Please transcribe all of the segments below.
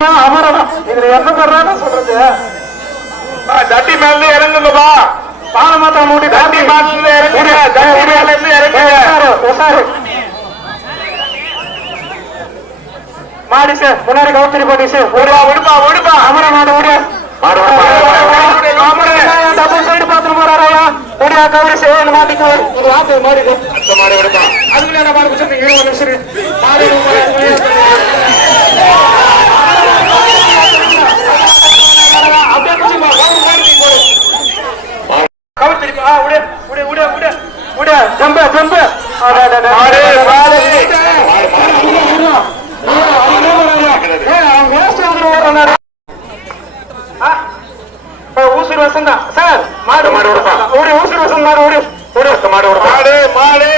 இதுல என்ன சொல்றான்னு சொல்றது தட்டி மேல இறங்குங்கப்பா. பாலமாத்தா மூடி தட்டி மேல இறங்குங்க. தட்டி மேல இருந்து இறங்குங்க. மாடி சார் முன்னாடி கவுத்திரி போட்டி சார் விடுப்பா விடுப்பா. அமர மாடு ஓடிய டபுள் சைடு பாத்துட்டு போறாரா ஓடியா கவரி சேவன் மாட்டிக்கு ஒரு வாக்கு மாடி அடுத்த மாடு விடுப்பா. அதுக்குள்ள என்ன மாடு பிடிச்சிருந்தீங்க 20 நிமிஷம் மாடு அப்படியே பிடிச்சிப்பா கவுத்திரி உடைய உடைய உடைய உடைய உடைய ஜம்பு ஜம்பு ஊசூர் வசந்தா சார் மாடு மாடு ஓடி ஊசூர் வசந்த் மாடு ஓடி ஓடி மாடு மாடு மாடு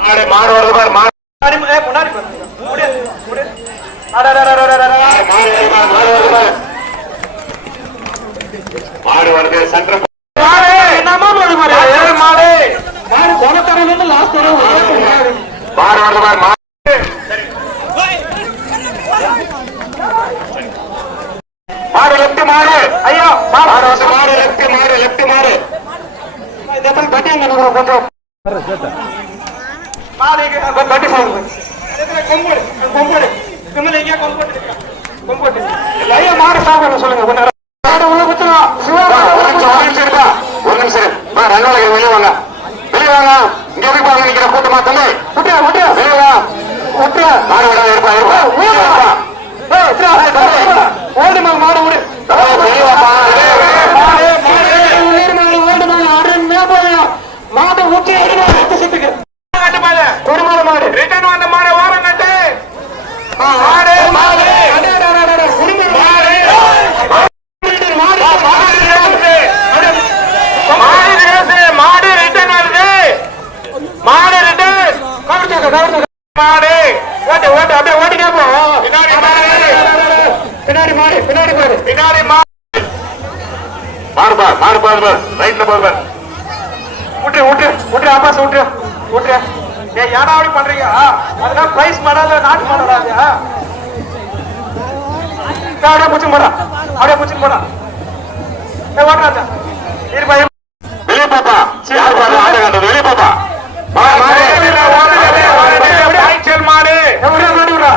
மாடு மாடு வருது பாரு. மாடு முன்னாடி மாடு வருது. சன்ற என்னமா மாடு மாடு மாடு மாடு கொலத்தரவு லாஸ்ட் தடவை மாடு வருது பாரு. மாடு லெப்ட் மாடு. ஐயோ மாடு வந்து மாடு லெப்ட் மாடு லெப்ட் மாடு. இதெல்லாம் பட்டியங்க கொஞ்சம் மாடு பட்டி சாப்பிடுங்க கொம்போடு கொம்போடு விமல எங்கேயா கொம்போட்டு கொம்போட்டு ஐயோ மாடு சாப்பிடணும் சொல்லுங்க கொஞ்சம் மாடு உள்ள குத்துறோம் ஒரு நிமிஷம் ரங்கவலகை வெளியே வாங்க வெளியே வாங்க. இங்க எதுக்கு பாருங்க நிக்கிற கூட்டமா தம்பி விட்டுயா விட்டுயா வெளியே வா. விட்டுயா மாடு விட இருப்பா இருப்பா. ஓடு மாடு ஓடு வெளியே வாப்பா. மாடு ஊற்றி சிட்டுக்கு ஒரு மாடு மாடு ரிட்டர்ன் வந்த மாடு வாரம் கட்டு. மாடு மாடு மாடு ரிட்டர்ன் வருது. மாடு ரிட்டர்ன் மாடு ஓட்டு ஓட்டு அப்படியே ஓட்டிக்கே போ பின்னாடி மாடு பின்னாடி மாடு பின்னாடி மாடு பின்னாடி மாடு மாடு பார் மாடு பார் பார் ரைட்ல பார் பார். விட்டு விட்டு விட்டு ஆபாஸ் விட்டு விட்டு ஏன் ஏடா அப்படி பண்றீங்க அதனால பிரைஸ் மாடாத நாட்டு மாடாங்க அப்படியே பிடிச்சு போடா அப்படியே பிடிச்சு போடா ஓட்டுறாச்சா இருப்பா வெளியே பாப்பா. யார் பாரு ஆட கண்டது வெளியே பாப்பா. மாடு பாய்ச்சல் மாடு விடுறா மாடி விடுறா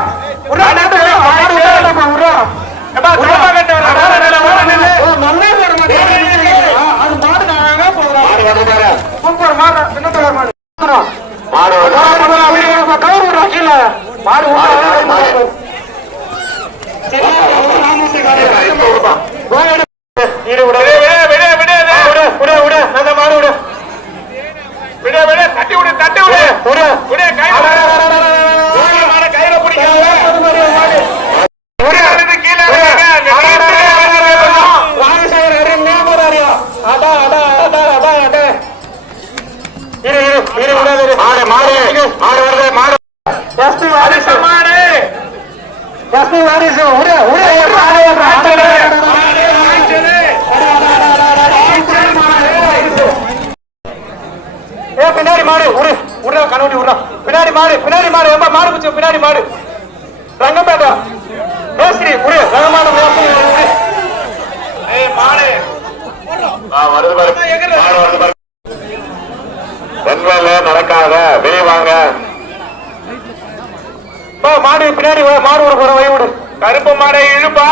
கையில பிடிக்காத பின்னாடி மாடு உடா கண்ணூட்டி விடுறா பின்னாடி மாடு எம்ப மாடு பிடிச்ச பின்னாடி மாடு ரங்கம்பேட்டா பேசுறி உரு ரங்கமாடு மாடு வருது பாரு. வெண்வேல நடக்காத வெளியே வாங்க. மாடு பின்னாடி மாடு ஒரு போற வை விடு கருப்பு மாடை இழுப்பா.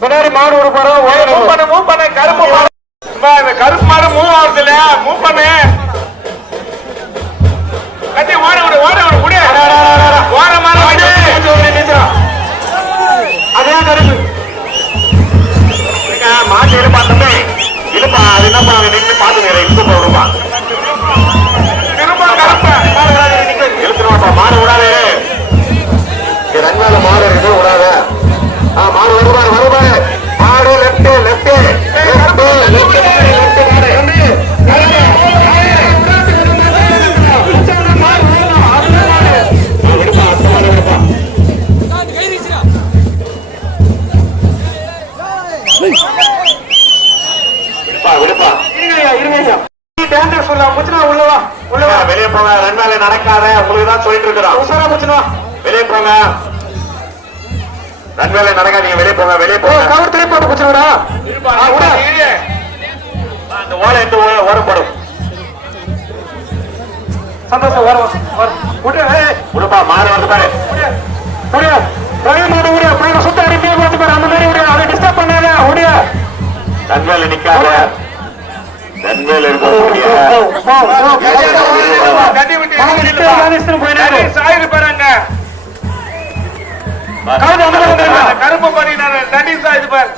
பின்னாடி மாடு ஒரு போற மூவ் பண்ண கருப்பு மாடு. கருப்பு மாடு மூவ் ஆகுது இல்லையா மூவ் பண்ணு. கட்டி ஓட விடு ஓட விடு விடு ஓர மாடு அதே கருப்பு மாட்டு இழுப்பா தம்பி இழுப்பா. அது என்னப்பா நின்று பாத்துக்கிறேன் இழுத்து போடுப்பா. திரும்ப கருப்பா இழுத்துருவாப்பா. மாடு விடாதே ரங்கவேல மாடு இருக்கு விடாத. மாடு வருவாரு வருவாரு. மாடு லெப்ட் லெப்ட் விடுப்பா விடுப்பா இருங்க இருங்க டேண்டர் சொல்ல முச்சுனா உள்ளவா உள்ளவா வெளியே போங்க. ரன் வேலை நடக்காத உங்களுக்கு தான் சொல்லிட்டு இருக்கிறோம். உஷாரா போச்சுனா வெளியே போங்க. ரன் வேலை நடக்காதீங்க. வெளியே போங்க. வெளியே போங்க. கவர் திருப்பி போட்டு போச்சுடா. அந்த ஓலை எடுத்து ஓரப்படும். சந்தோஷம் வரும் உடுப்பா மாடு வந்து பாரு. ரவி மாடு உடைய பையன் சுத்த அடிப்பே பார்த்து பாரு. அந்த மாதிரி உடைய அதை டிஸ்டர்ப் பண்ணாத உடைய ரன் வேலை நிக்காத. ரன் வேலை இருக்கக்கூடிய கருப்பு பண்ணி தண்ணி சாயுது பாரு.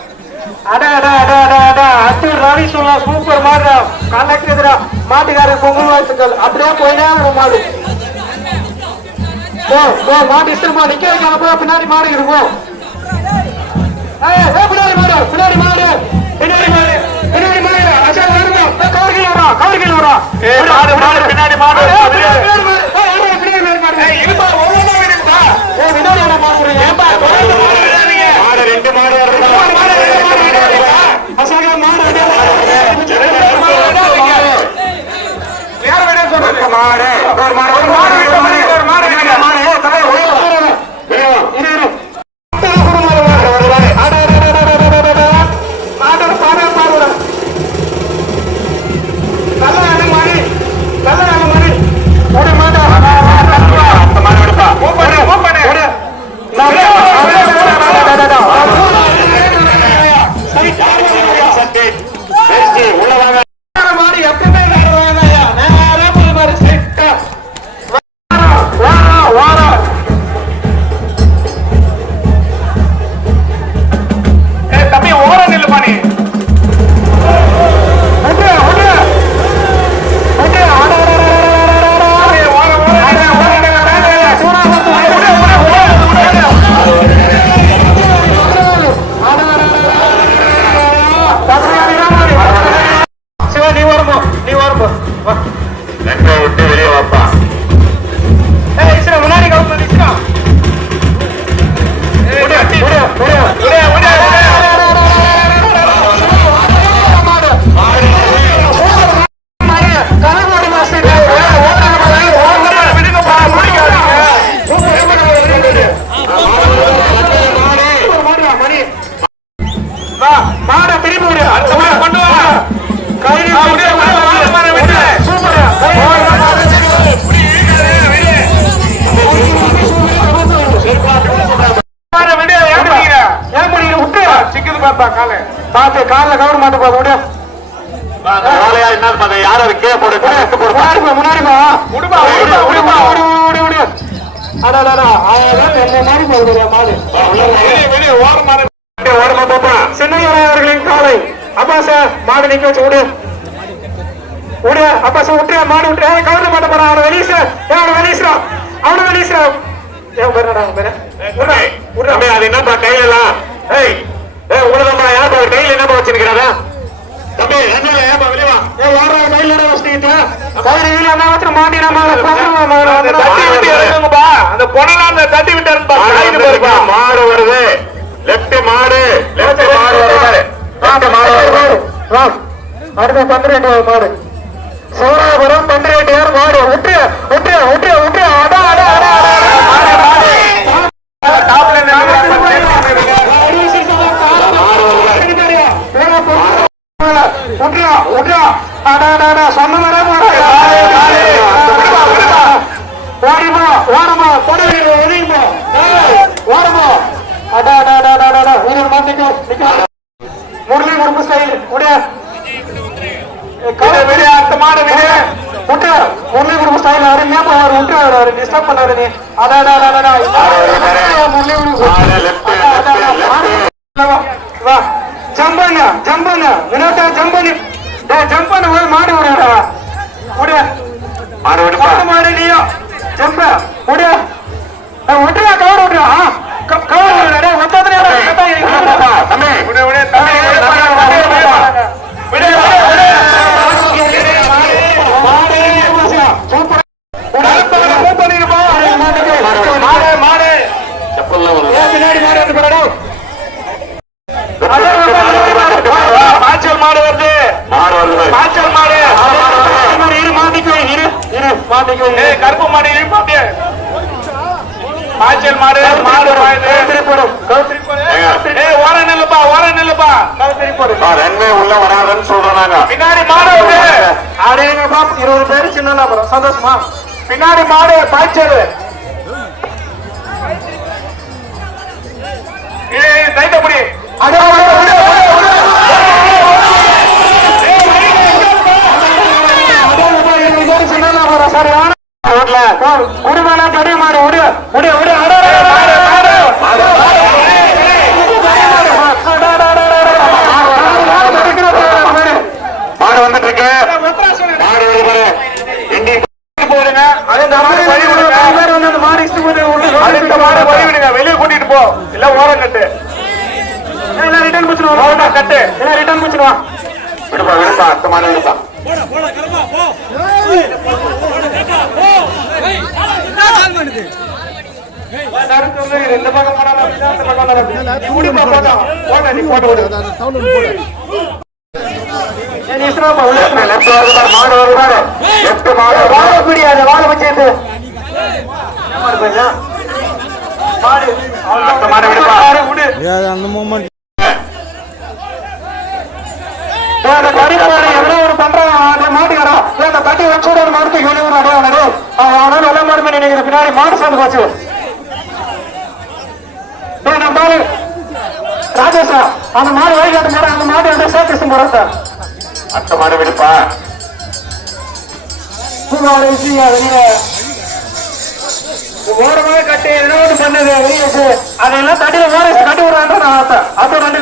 ரவி சொல்லா சூப்பர் மாடு கலக்குதுடா. மாட்டுக்காரர் பொங்கல் வாழ்த்துக்கள். அப்படியே போயினா மாடு மாட்டு இஷ்டமா நிக்க வைக்காம பின்னாடி மாடு இருக்கும். பின்னாடி மாடு பின்னாடி மாடு பின்னாடி மாடு பின்னாடி மாடு கவர்கில் வரா கவர்கில் வரா. பின்னாடி மாடு ரெண்டு மாடு யார் வேணா சொல்லுங்க. மாடு விட்டு வெளியே வாப்பா. முன்னாடி மாட திரும்பி விடு. அடுத்த மாடு கொண்டு வா. கால கவர் மாட்டு போட யாரும் கீழே போடு. முன்னாடி சின்னையவர்களின் காலை அப்பாச மாடு நிக்க வச்சு விடு விடு. அப்பாச விட்டு மாடு விட்டு கவர்ல மாட்ட போறான். அவனை வெளியேசா அவனை வெளியேசா. அது என்னப்பா கையெல்லாம் உனதம்பா யாருப்பா கையில என்னப்பா வச்சிருக்கிறதா தம்பி? ஏப்பா வெளியவா கையில வச்சுக்கிட்டு அந்த பொண்ணெல்லாம் அந்த தட்டி விட்டாருப்பா. மாடு வருது. லெப்ட் மாடு லெப்ட் மாடு வருது. அடுத்த 12 மாடு சோழாபுரம் 12 மாடு விட்டு விட்டு விட்டு விட்டு அடா அடா அடா முரளி குடும்ப ஸ்டைல் முரளி குடும்ப ஸ்டைல் அவரு டிஸ்டர்ப் பண்ணாரு. நீ ஜம்பண்ண ஜம்பண்ண வினோட்டா ஜம்பண்ணி ஜம்பண்ண மாடு விடுறா மாடு நீயோ ஜம்ப விடு விட்டுறா கவர் விட்டுறா கவர் விடுறா பின்னாடி மாடு வந்து போறா. மாடு வருது. மாடு வருது. மாடு இரு மாட்டிக்கோ இரு இரு மாட்டு பாய்ச்சல் மாடு மாடு திருப்பூரும் ஓர நெல்லுப்பா ரெண்டு உள்ள வராதுன்னு சொல்றாங்க. பின்னாடி மாடு அப்படியேங்கப்பா 20 பேரு சின்ன லாபம் சந்தோஷமா பின்னாடி மாடு பாய்ச்சல் தைத்தபடி சின்ன லாபம் சரியான குடும்பம் தடி மாடு மாடு வந்துட்டு இருக்கு. மாடு வருது. எங்கே போடுங்க அடுத்த மாடு வழி விடுங்க அடுத்த மாடு வழி விடுங்க வெளியே கூட்டிட்டு போ இல்ல ஓரம் கட்டு ரிட்டர்ன் முடிச்சிருவோம் கட்டு ரிட்டர்ன் முடிச்சிருவோம் விடுப்பா அடுத்த மாடு விடுப்பா. இந்த பக்கம் போனாலும் அப்படிதான், இந்த பக்கம் போனாலும் அப்படிதான். நீ விடுப்பா, போதும். போடா, நீ போட்டு விடு. லெப்ட் வருது மாடு வருது. லெப்ட் மாடு வாழ முடியாது வாழ வச்சு அடுத்த மாடு விடுப்பா. விடு அந்த மூமெண்ட் ஒரு பண்றான் மாட்டுக்காரா இந்த தட்டி வச்சு ஒரு மாடுக்கு வெளியூர் அடையாளு அவனால நல்ல மாடுமே நினைக்கிற பின்னாடி மாடு சேர்ந்து போச்சு பாலு ராஜேஷா அந்த மாடு வழிகாட்டு மாடு அந்த மாடு வந்து சேர்த்து போறோம் சார் அடுத்த மாடு விடுப்பா. ஓரமாக கட்டி ஏதோ பண்ணது வெளியே அதெல்லாம் தட்டியில ஓர கட்டி விடுறாங்க அது ரெண்டு